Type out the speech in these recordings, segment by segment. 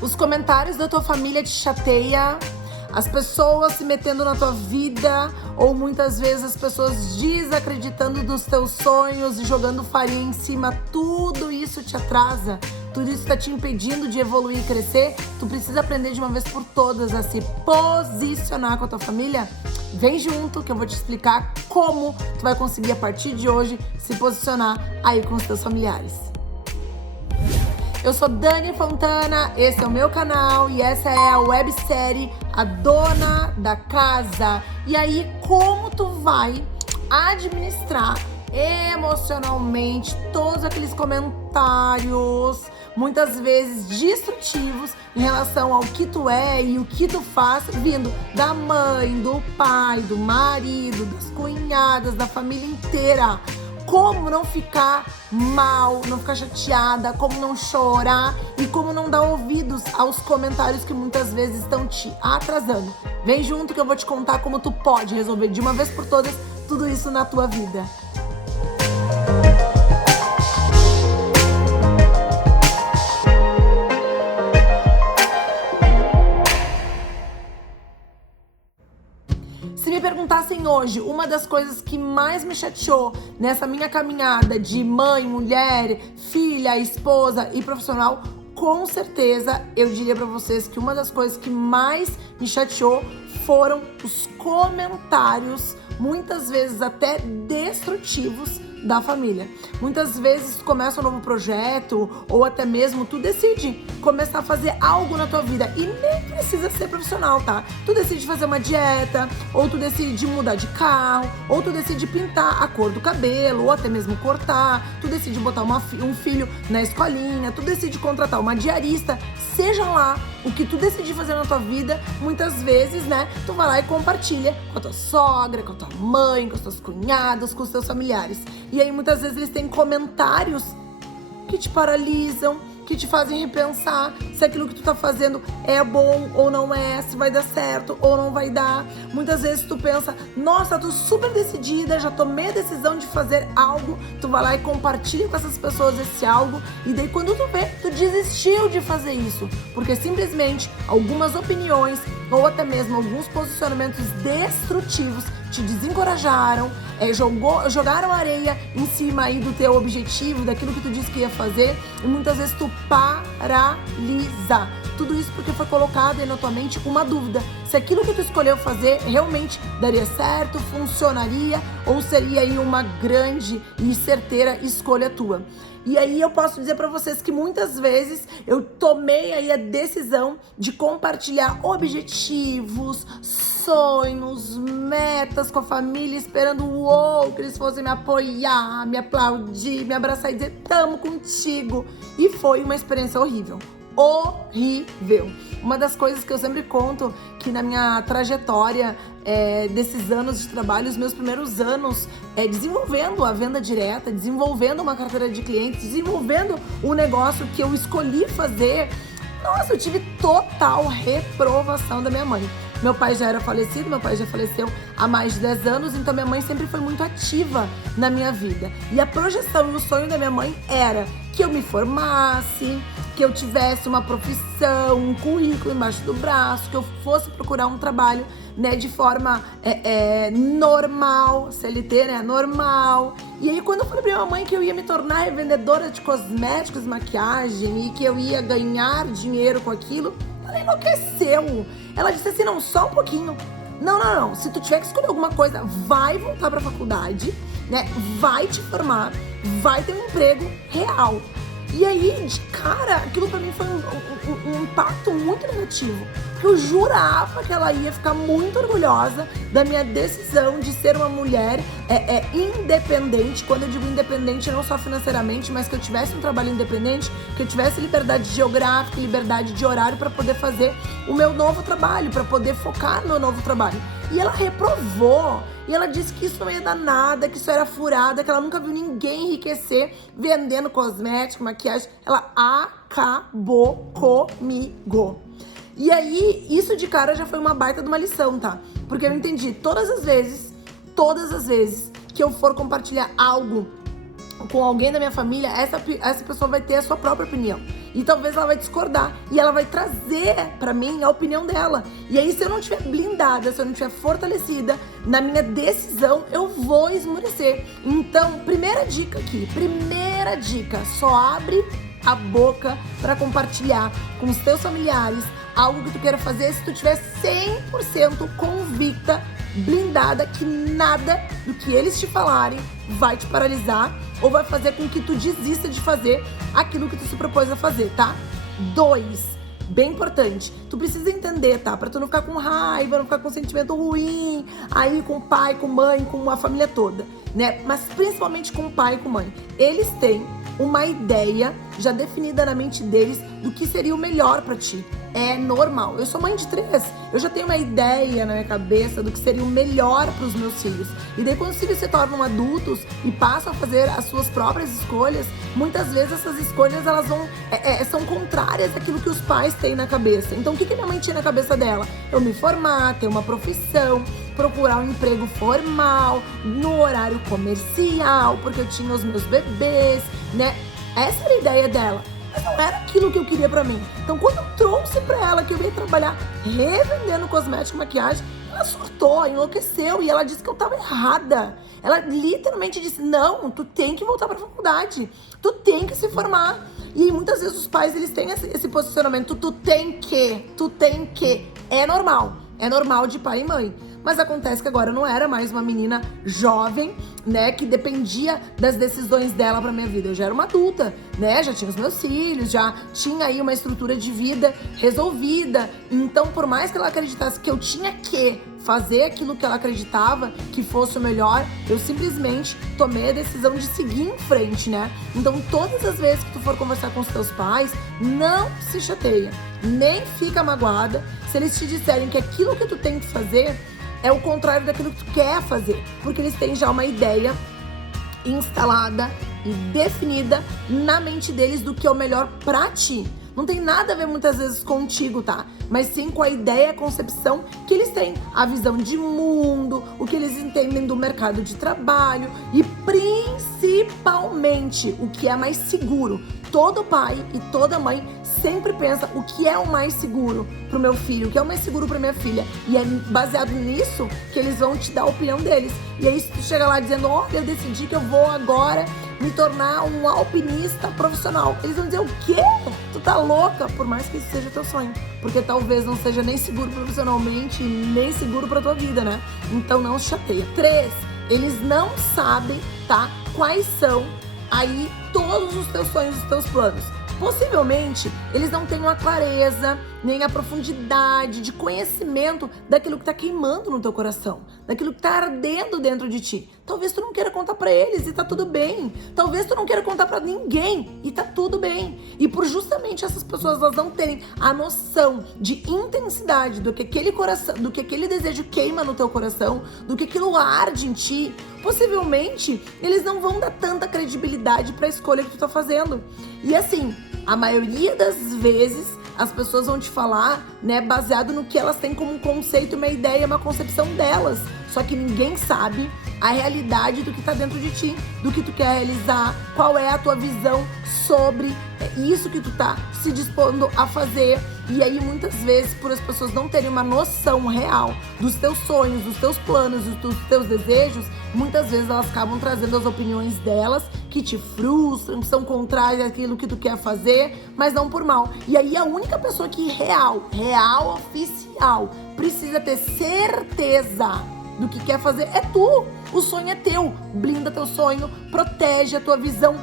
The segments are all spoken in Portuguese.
Os comentários da tua família te chateia, as pessoas se metendo na tua vida, ou muitas vezes as pessoas desacreditando dos teus sonhos e jogando farinha em cima, tudo isso te atrasa, tudo isso está te impedindo de evoluir e crescer. Tu precisa aprender de uma vez por todas a se posicionar com a tua família. Vem junto que eu vou te explicar como tu vai conseguir a partir de hoje se posicionar aí com os teus familiares. Eu sou Dani Fontana, esse é o meu canal e essa é a websérie A Dona da Casa. E aí, como tu vai administrar emocionalmente todos aqueles comentários, muitas vezes destrutivos, em relação ao que tu é e o que tu faz, vindo da mãe, do pai, do marido, das cunhadas, da família inteira. Como não ficar mal, não ficar chateada, como não chorar e como não dar ouvidos aos comentários que muitas vezes estão te atrasando. Vem junto que eu vou te contar como tu pode resolver de uma vez por todas tudo isso na tua vida. Se me perguntassem hoje, uma das coisas que mais me chateou nessa minha caminhada de mãe, mulher, filha, esposa e profissional, com certeza eu diria pra vocês que uma das coisas que mais me chateou foram os comentários, muitas vezes até destrutivos, da família. Muitas vezes tu começa um novo projeto ou até mesmo tu decide começar a fazer algo na tua vida e nem precisa ser profissional, tá? Tu decide fazer uma dieta, ou tu decide mudar de carro, ou tu decide pintar a cor do cabelo, ou até mesmo cortar, tu decide botar um filho na escolinha, tu decide contratar uma diarista, seja lá o que tu decidir fazer na tua vida, muitas vezes, né, tu vai lá e compartilha com a tua sogra, com a tua mãe, com as tuas cunhadas, com os teus familiares. E aí muitas vezes eles têm comentários que te paralisam, que te fazem repensar se aquilo que tu tá fazendo é bom ou não é, se vai dar certo ou não vai dar. Muitas vezes tu pensa, nossa, tô super decidida, já tomei a decisão de fazer algo, tu vai lá e compartilha com essas pessoas esse algo, e daí quando tu vê, tu desistiu de fazer isso, porque simplesmente algumas opiniões ou até mesmo alguns posicionamentos destrutivos te desencorajaram, jogaram areia em cima aí do teu objetivo, daquilo que tu disse que ia fazer, e muitas vezes tu paralisa. Tudo isso porque foi colocado aí na tua mente uma dúvida, se aquilo que tu escolheu fazer realmente daria certo, funcionaria, ou seria aí uma grande e certeira escolha tua. E aí eu posso dizer pra vocês que muitas vezes eu tomei aí a decisão de compartilhar objetivos, sonhos, metas com a família, esperando que eles fossem me apoiar, me aplaudir, me abraçar e dizer, tamo contigo. E foi uma experiência horrível. Horrível. Uma das coisas que eu sempre conto, que na minha trajetória desses anos de trabalho, os meus primeiros anos desenvolvendo a venda direta, desenvolvendo uma carteira de clientes, desenvolvendo um negócio que eu escolhi fazer, nossa, eu tive total reprovação da minha mãe. Meu pai já era falecido, meu pai já faleceu há mais de 10 anos, então minha mãe sempre foi muito ativa na minha vida. E a projeção e o sonho da minha mãe era que eu me formasse, que eu tivesse uma profissão, um currículo embaixo do braço, que eu fosse procurar um trabalho, né, de forma normal, CLT, né, normal. E aí quando eu falei pra minha mãe que eu ia me tornar vendedora de cosméticos, maquiagem e que eu ia ganhar dinheiro com aquilo, ela enlouqueceu. Ela disse assim, não, só um pouquinho. Não. Se tu tiver que escolher alguma coisa, vai voltar pra faculdade, né? Vai te formar, vai ter um emprego real. E aí, de cara, aquilo pra mim foi um impacto muito negativo. Porque eu jurava que ela ia ficar muito orgulhosa da minha decisão de ser uma mulher independente. Quando eu digo independente, não só financeiramente, mas que eu tivesse um trabalho independente, que eu tivesse liberdade geográfica, liberdade de horário para poder fazer o meu novo trabalho, para poder focar no meu novo trabalho. E ela reprovou. E ela disse que isso não ia dar nada, que isso era furada, que ela nunca viu ninguém enriquecer vendendo cosmético, maquiagem. Ela acabou comigo. E aí, isso de cara já foi uma baita de uma lição, tá? Porque eu entendi todas as vezes que eu for compartilhar algo com alguém da minha família, essa pessoa vai ter a sua própria opinião. E talvez ela vai discordar. E ela vai trazer pra mim a opinião dela. E aí, se eu não estiver blindada, se eu não estiver fortalecida na minha decisão, eu vou esmorecer. Então, primeira dica aqui. Primeira dica. Só abre a boca pra compartilhar com os teus familiares algo que tu queira fazer se tu estiver 100% convicta, blindada, que nada do que eles te falarem vai te paralisar ou vai fazer com que tu desista de fazer aquilo que tu se propôs a fazer, tá? 2, bem importante, tu precisa entender, tá? Pra tu não ficar com raiva, não ficar com sentimento ruim, aí com o pai, com mãe, com a família toda, né? Mas principalmente com o pai e com a mãe. Eles têm uma ideia já definida na mente deles do que seria o melhor pra ti. É normal. Eu sou mãe de 3. Eu já tenho uma ideia na minha cabeça do que seria o melhor para os meus filhos. E daí quando os filhos se tornam adultos e passam a fazer as suas próprias escolhas, muitas vezes essas escolhas elas são contrárias àquilo que os pais têm na cabeça. Então o que minha mãe tinha na cabeça dela? Eu me formar, ter uma profissão, procurar um emprego formal, no horário comercial, porque eu tinha os meus bebês, né? Essa era a ideia dela. Mas não era aquilo que eu queria pra mim. Então, quando eu trouxe pra ela que eu ia trabalhar revendendo cosmético e maquiagem, ela surtou, enlouqueceu e ela disse que eu tava errada. Ela literalmente disse, não, tu tem que voltar pra faculdade. Tu tem que se formar. E muitas vezes os pais, eles têm esse posicionamento. Tu tem que. É normal de pai e mãe. Mas acontece que agora eu não era mais uma menina jovem, né, que dependia das decisões dela pra minha vida. Eu já era uma adulta, né, já tinha os meus filhos, já tinha aí uma estrutura de vida resolvida. Então, por mais que ela acreditasse que eu tinha que fazer aquilo que ela acreditava que fosse o melhor, eu simplesmente tomei a decisão de seguir em frente, né? Então, todas as vezes que tu for conversar com os teus pais, não se chateia, nem fica magoada se eles te disserem que aquilo que tu tem que fazer é o contrário daquilo que tu quer fazer, porque eles têm já uma ideia instalada e definida na mente deles do que é o melhor pra ti. Não tem nada a ver muitas vezes contigo, tá? Mas sim com a ideia, a concepção que eles têm, a visão de mundo, o que eles entendem do mercado de trabalho e principalmente o que é mais seguro. Todo pai e toda mãe sempre pensa o que é o mais seguro pro meu filho, o que é o mais seguro pra minha filha. E é baseado nisso que eles vão te dar a opinião deles. E aí se tu chega lá dizendo, olha, eu decidi que eu vou agora me tornar um alpinista profissional, eles vão dizer, o quê? Tu tá louca? Por mais que isso seja teu sonho. Porque talvez não seja nem seguro profissionalmente, nem seguro pra tua vida, né? Então não se chateia. 3, eles não sabem, tá? Quais são aí todos os teus sonhos, os teus planos. Possivelmente, eles não têm a clareza, nem a profundidade de conhecimento daquilo que tá queimando no teu coração, daquilo que tá ardendo dentro de ti. Talvez tu não queira contar pra eles e tá tudo bem. Talvez tu não queira contar pra ninguém e tá tudo bem. E por justamente essas pessoas elas não terem a noção de intensidade do que aquele coração, do que aquele desejo queima no teu coração, do que aquilo arde em ti, possivelmente eles não vão dar tanta credibilidade pra escolha que tu tá fazendo. E assim, a maioria das vezes as pessoas vão te falar, né, baseado no que elas têm como um conceito, uma ideia, uma concepção delas. Só que ninguém sabe a realidade do que tá dentro de ti, do que tu quer realizar, qual é a tua visão sobre isso que tu tá se dispondo a fazer. E aí, muitas vezes, por as pessoas não terem uma noção real dos teus sonhos, dos teus planos, dos teus desejos, muitas vezes elas acabam trazendo as opiniões delas que te frustram, que são contrárias àquilo que tu quer fazer, mas não por mal. E aí, a única pessoa que real, oficial, precisa ter certeza do que quer fazer é tu. O sonho é teu. Blinda teu sonho, protege a tua visão,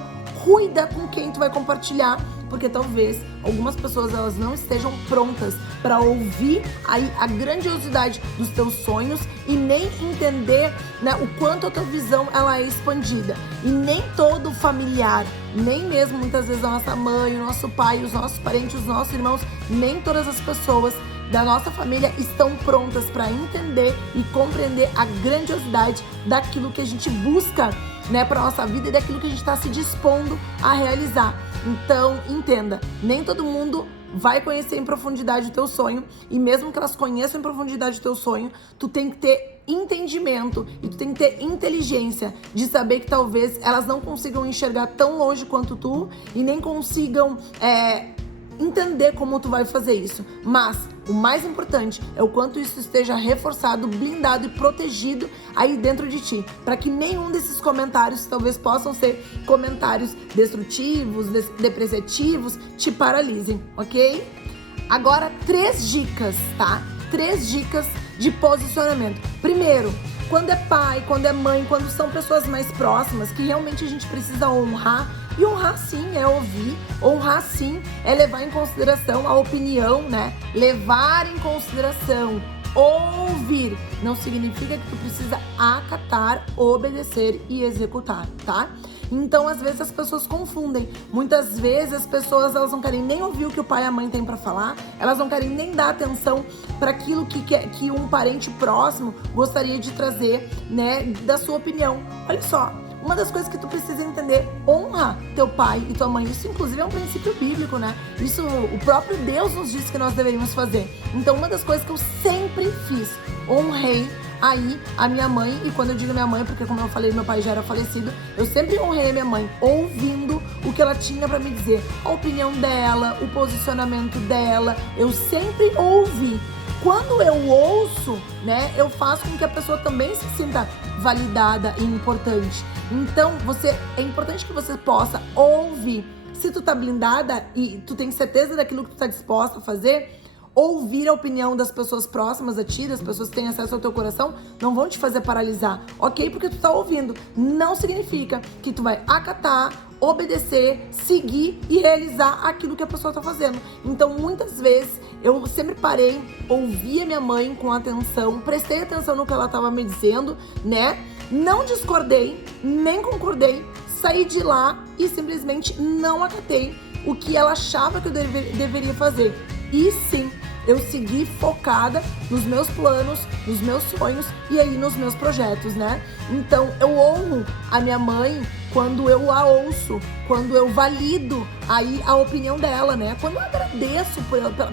cuida com quem tu vai compartilhar, porque talvez algumas pessoas elas não estejam prontas para ouvir aí a grandiosidade dos teus sonhos e nem entender, né, o quanto a tua visão ela é expandida. E nem todo familiar, nem mesmo muitas vezes a nossa mãe, o nosso pai, os nossos parentes, os nossos irmãos, nem todas as pessoas da nossa família estão prontas para entender e compreender a grandiosidade daquilo que a gente busca, né, para nossa vida e daquilo que a gente está se dispondo a realizar. Então, entenda, nem todo mundo vai conhecer em profundidade o teu sonho, e mesmo que elas conheçam em profundidade o teu sonho, tu tem que ter entendimento e tu tem que ter inteligência de saber que talvez elas não consigam enxergar tão longe quanto tu e nem consigam entender como tu vai fazer isso. Mas o mais importante é o quanto isso esteja reforçado, blindado e protegido aí dentro de ti, para que nenhum desses comentários, talvez possam ser comentários destrutivos, depreciativos, te paralisem, ok? Agora, 3 dicas, tá? 3 dicas de posicionamento. Primeiro, quando é pai, quando é mãe, quando são pessoas mais próximas, que realmente a gente precisa honrar. E honrar sim é ouvir, honrar sim é levar em consideração a opinião, né? Levar em consideração, ouvir, não significa que tu precisa acatar, obedecer e executar, tá? Então, às vezes, as pessoas confundem. Muitas vezes, as pessoas elas não querem nem ouvir o que o pai e a mãe têm pra falar, elas não querem nem dar atenção para aquilo que um parente próximo gostaria de trazer, né, da sua opinião. Olha só, uma das coisas que tu precisa entender, honra teu pai e tua mãe. Isso, inclusive, é um princípio bíblico, né? Isso, o próprio Deus nos disse que nós deveríamos fazer. Então, uma das coisas que eu sempre fiz, honrei aí a minha mãe. E quando eu digo minha mãe, porque como eu falei, meu pai já era falecido, eu sempre honrei a minha mãe, ouvindo o que ela tinha pra me dizer, a opinião dela, o posicionamento dela, eu sempre ouvi. Quando eu ouço, né, eu faço com que a pessoa também se sinta validada e importante. Então, é importante que você possa ouvir. Se tu tá blindada e tu tem certeza daquilo que tu tá disposta a fazer, ouvir a opinião das pessoas próximas a ti, das pessoas que têm acesso ao teu coração, não vão te fazer paralisar, ok? Porque tu tá ouvindo. Não significa que tu vai acatar, obedecer, seguir e realizar aquilo que a pessoa tá fazendo. Então, muitas vezes, eu sempre parei, ouvi a minha mãe com atenção, prestei atenção no que ela tava me dizendo, né? Não discordei, nem concordei, saí de lá e simplesmente não acatei o que ela achava que eu deveria fazer. E sim, eu segui focada nos meus planos, nos meus sonhos e aí nos meus projetos, né? Então, eu honro a minha mãe quando eu a ouço, quando eu valido aí a opinião dela, né? Quando eu agradeço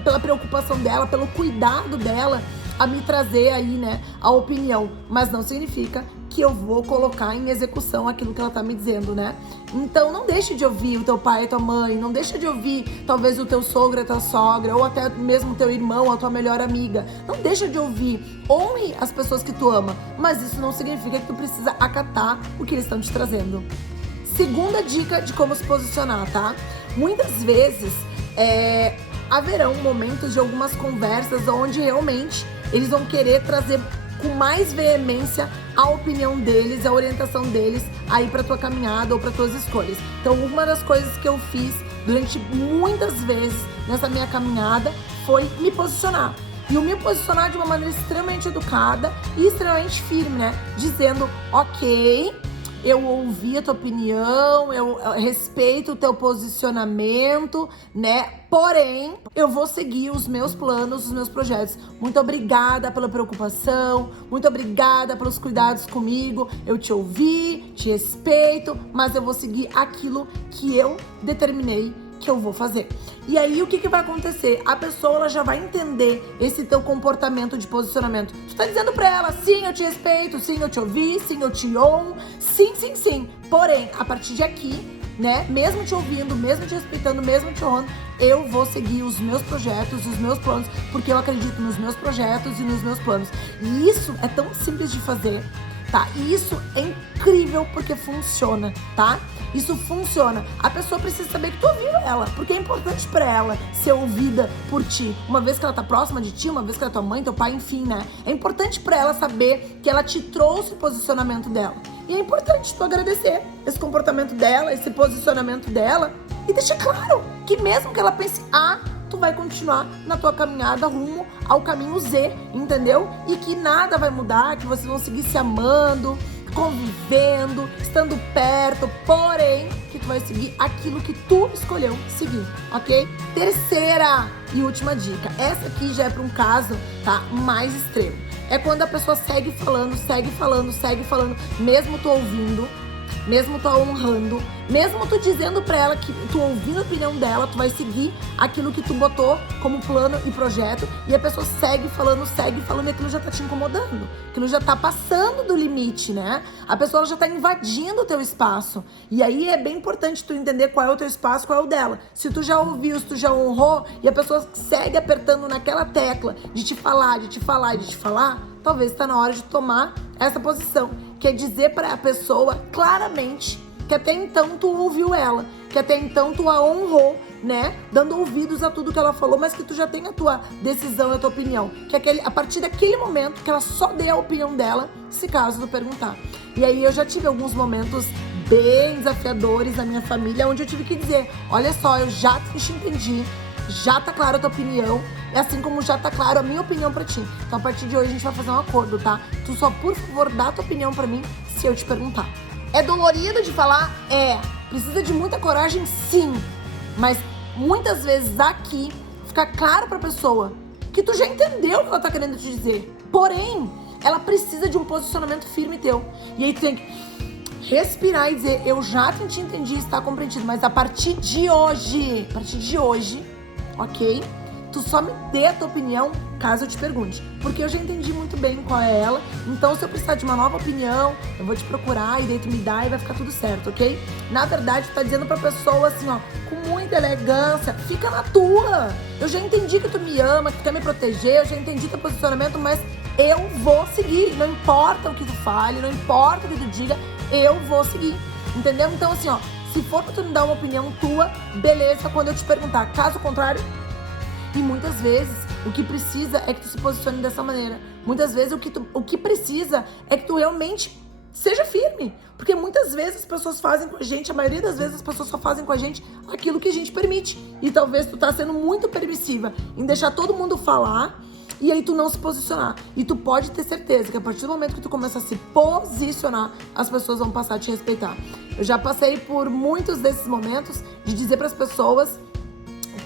pela preocupação dela, pelo cuidado dela a me trazer aí, né, a opinião. Mas não significa que eu vou colocar em execução aquilo que ela tá me dizendo, né? Então não deixe de ouvir o teu pai e tua mãe, não deixe de ouvir talvez o teu sogro e a tua sogra, ou até mesmo o teu irmão, a tua melhor amiga. Não deixa de ouvir, honre as pessoas que tu ama, mas isso não significa que tu precisa acatar o que eles estão te trazendo. Segunda dica de como se posicionar, tá? Muitas vezes haverão momentos de algumas conversas onde realmente eles vão querer trazer com mais veemência a opinião deles, a orientação deles aí pra tua caminhada ou pra tuas escolhas. Então, uma das coisas que eu fiz durante muitas vezes nessa minha caminhada foi me posicionar. E o me posicionar de uma maneira extremamente educada e extremamente firme, né? Dizendo, ok, eu ouvi a tua opinião, eu respeito o teu posicionamento, né? Porém, eu vou seguir os meus planos, os meus projetos. Muito obrigada pela preocupação, muito obrigada pelos cuidados comigo. Eu te ouvi, te respeito, mas eu vou seguir aquilo que eu determinei que eu vou fazer. E aí, o que vai acontecer? A pessoa ela já vai entender esse teu comportamento de posicionamento. Tu tá dizendo pra ela, sim, eu te respeito, sim, eu te ouvi, sim, eu te honro, sim, sim, sim. Porém, a partir de aqui, né, mesmo te ouvindo, mesmo te respeitando, mesmo te honrando, eu vou seguir os meus projetos, os meus planos, porque eu acredito nos meus projetos e nos meus planos. E isso é tão simples de fazer, tá? E isso é incrível porque funciona, tá? Isso funciona. A pessoa precisa saber que tu ouviu ela, porque é importante pra ela ser ouvida por ti. Uma vez que ela tá próxima de ti, uma vez que ela é tua mãe, teu pai, enfim, né? É importante pra ela saber que ela te trouxe o posicionamento dela. E é importante tu agradecer esse comportamento dela, esse posicionamento dela, e deixar claro que mesmo que ela pense A, tu vai continuar na tua caminhada rumo ao caminho Z, entendeu? E que nada vai mudar, que vocês vão seguir se amando, convivendo, estando perto, porém, que tu vai seguir aquilo que tu escolheu seguir, ok? Terceira e última dica, essa aqui já é para um caso, tá, mais extremo. É quando a pessoa segue falando, mesmo tu ouvindo, mesmo tu a honrando, mesmo tu dizendo pra ela que tu ouvindo a opinião dela, tu vai seguir aquilo que tu botou como plano e projeto, e a pessoa segue falando, e aquilo já tá te incomodando, aquilo já tá passando do limite, né? A pessoa já tá invadindo o teu espaço, e aí é bem importante tu entender qual é o teu espaço, qual é o dela. Se tu já ouviu, se tu já honrou, e a pessoa segue apertando naquela tecla de te falar, talvez tá na hora de tomar essa posição, que é dizer pra pessoa claramente que até então tu ouviu ela, que até então tu a honrou, né? Dando ouvidos a tudo que ela falou, mas que tu já tem a tua decisão e a tua opinião. Que a partir daquele momento que ela só dê a opinião dela, se caso tu perguntar. E aí eu já tive alguns momentos bem desafiadores na minha família, onde eu tive que dizer, olha só, eu já te entendi, já tá claro a tua opinião, assim como já tá claro a minha opinião pra ti. Então a partir de hoje a gente vai fazer um acordo, tá? Tu só, por favor, dá a tua opinião pra mim se eu te perguntar. É dolorido de falar? É. Precisa de muita coragem? Sim. Mas muitas vezes aqui fica claro pra pessoa que tu já entendeu o que ela tá querendo te dizer. Porém, ela precisa de um posicionamento firme teu. E aí tu tem que respirar e dizer, eu já te entendi, está compreendido, mas a partir de hoje, ok? Tu só me dê a tua opinião caso eu te pergunte. Porque eu já entendi muito bem qual é ela. Então, se eu precisar de uma nova opinião, eu vou te procurar e daí tu me dá e vai ficar tudo certo, ok? Na verdade, tu tá dizendo pra pessoa assim, ó, com muita elegância, fica na tua. Eu já entendi que tu me ama, que tu quer me proteger, eu já entendi teu posicionamento, mas eu vou seguir. Não importa o que tu fale, não importa o que tu diga, eu vou seguir. Entendeu? Então, assim, ó, se for pra tu me dar uma opinião tua, beleza, quando eu te perguntar. Caso contrário, e muitas vezes o que precisa é que tu se posicione dessa maneira. Muitas vezes o que precisa é que tu realmente seja firme. Porque muitas vezes as pessoas fazem com a gente, a maioria das vezes as pessoas só fazem com a gente aquilo que a gente permite. E talvez tu tá sendo muito permissiva em deixar todo mundo falar e aí tu não se posicionar. E tu pode ter certeza que a partir do momento que tu começar a se posicionar, as pessoas vão passar a te respeitar. Eu já passei por muitos desses momentos de dizer para as pessoas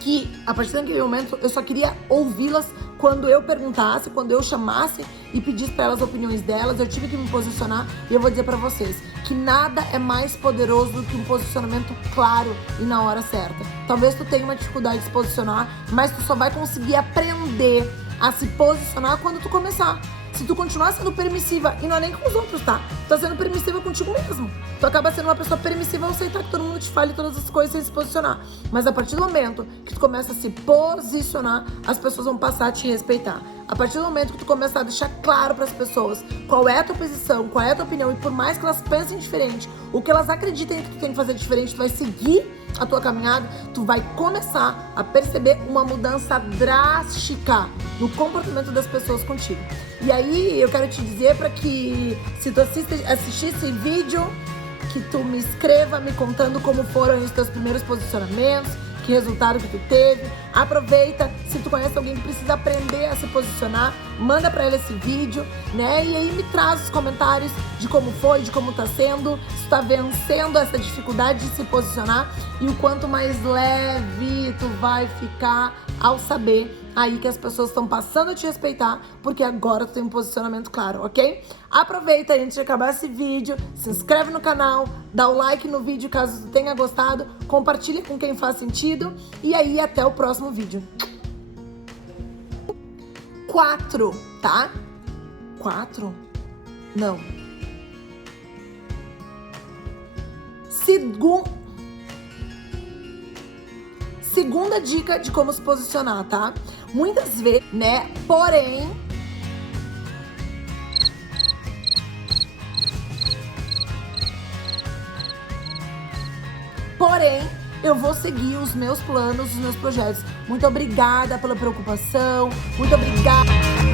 que a partir daquele momento eu só queria ouvi-las quando eu perguntasse, quando eu chamasse e pedisse para elas opiniões delas. Eu tive que me posicionar e eu vou dizer para vocês que nada é mais poderoso do que um posicionamento claro e na hora certa. Talvez tu tenha uma dificuldade de se posicionar, mas tu só vai conseguir aprender a se posicionar quando tu começar. Se tu continuar sendo permissiva, e não é nem com os outros, tá? Tu tá sendo permissiva contigo mesmo. Tu acaba sendo uma pessoa permissiva ao aceitar que todo mundo te fale todas as coisas sem se posicionar. Mas a partir do momento que tu começa a se posicionar, as pessoas vão passar a te respeitar. A partir do momento que tu começar a deixar claro para as pessoas qual é a tua posição, qual é a tua opinião, e por mais que elas pensem diferente, o que elas acreditem que tu tem que fazer diferente, tu vai seguir a tua caminhada, tu vai começar a perceber uma mudança drástica no comportamento das pessoas contigo. E aí eu quero te dizer para que, se tu assistir esse vídeo, que tu me escreva me contando como foram os teus primeiros posicionamentos, que resultado que tu teve. Aproveita, se tu conhece alguém que precisa aprender a se posicionar, manda pra ela esse vídeo, né? E aí me traz os comentários de como foi, de como tá sendo, se tá vencendo essa dificuldade de se posicionar e o quanto mais leve tu vai ficar ao saber aí que as pessoas estão passando a te respeitar, porque agora tu tem um posicionamento claro, ok? Aproveita aí, antes de acabar esse vídeo, se inscreve no canal, dá o like no vídeo caso tu tenha gostado, compartilha com quem faz sentido e aí até o próximo vídeo. 4, tá? 4? Não. Segunda dica de como se posicionar, tá? Muitas vezes, né? Porém, eu vou seguir os meus planos, os meus projetos. Muito obrigada pela preocupação. Muito obrigada.